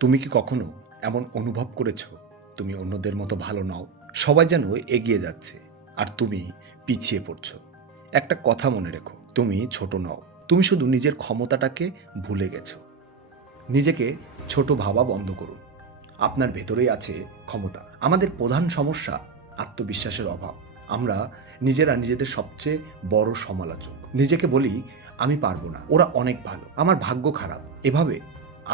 তুমি কি কখনো এমন অনুভব করেছো তুমি অন্যদের মতো ভালো নও? সবাই যেন এগিয়ে যাচ্ছে আর তুমি পিছিয়ে পড়ছো। একটা কথা মনে রেখো, তুমি ছোট নও। তুমি শুধু নিজের ক্ষমতাটাকে ভুলে গেছো। নিজেকে ছোট ভাবা বন্ধ করুন। আপনার ভেতরেই আছে ক্ষমতা। আমাদের প্রধান সমস্যা আত্মবিশ্বাসের অভাব। আমরা নিজেরা নিজেদের সবচেয়ে বড় সমালোচক। নিজেকে বলি আমি পারবো না, ওরা অনেক ভালো, আমার ভাগ্য খারাপ। এভাবে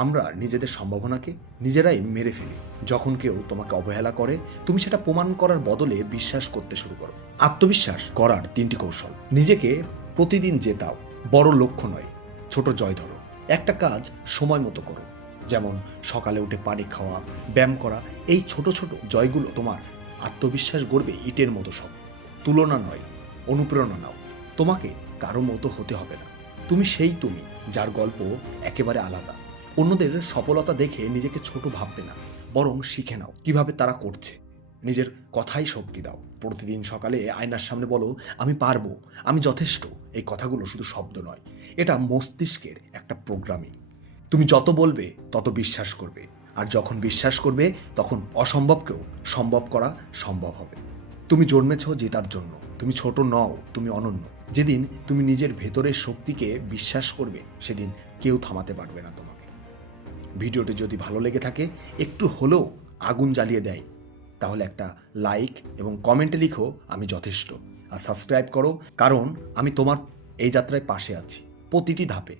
আমরা নিজেদের সম্ভাবনাকে নিজেরাই মেরে ফেলি। যখন কেউ তোমাকে অবহেলা করে, তুমি সেটা প্রমাণ করার বদলে বিশ্বাস করতে শুরু করো। আত্মবিশ্বাস করার 3টি কৌশল। নিজেকে প্রতিদিন জেতাও, বড় লক্ষ্য নয়, ছোট জয় ধরো। একটা কাজ সময় মতো করো, যেমন সকালে উঠে পানি খাওয়া, ব্যায়াম করা। এই ছোট ছোট জয়গুলো তোমার আত্মবিশ্বাস গড়বে ইটের মতো সব। তুলনা নয়, অনুপ্রেরণা নাও। তোমাকে কারো মতো হতে হবে না। তুমি সেই তুমি যার গল্প একেবারে আলাদা। অন্যদের সফলতা দেখে নিজেকে ছোট ভাববে না, বরং শিখে নাও কিভাবে তারা করছে। নিজের কথাই শক্তি দাও। প্রতিদিন সকালে আয়নার সামনে বলো আমি পারবো, আমি যথেষ্ট। এই কথাগুলো শুধু শব্দ নয়, এটা মস্তিষ্কের একটা প্রোগ্রামিং। তুমি যত বলবে তত বিশ্বাস করবে, আর যখন বিশ্বাস করবে তখন অসম্ভবকেও সম্ভব করা সম্ভব হবে। তুমি জন্মেছ জেতার জন্য। তুমি ছোট নও, তুমি অনন্য। যেদিন তুমি নিজের ভেতরের শক্তিকে বিশ্বাস করবে, সেদিন কেউ থামাতে পারবে না তোমাকে। ভিডিওটি যদি ভালো লেগে থাকে, একটু হলেও আগুন জ্বালিয়ে দেয়, তাহলে একটা লাইক এবং কমেন্টে লিখো আমি যথেষ্ট। আর সাবস্ক্রাইব করো, কারণ আমি তোমার এই যাত্রায় পাশে আছি প্রতিটি ধাপে।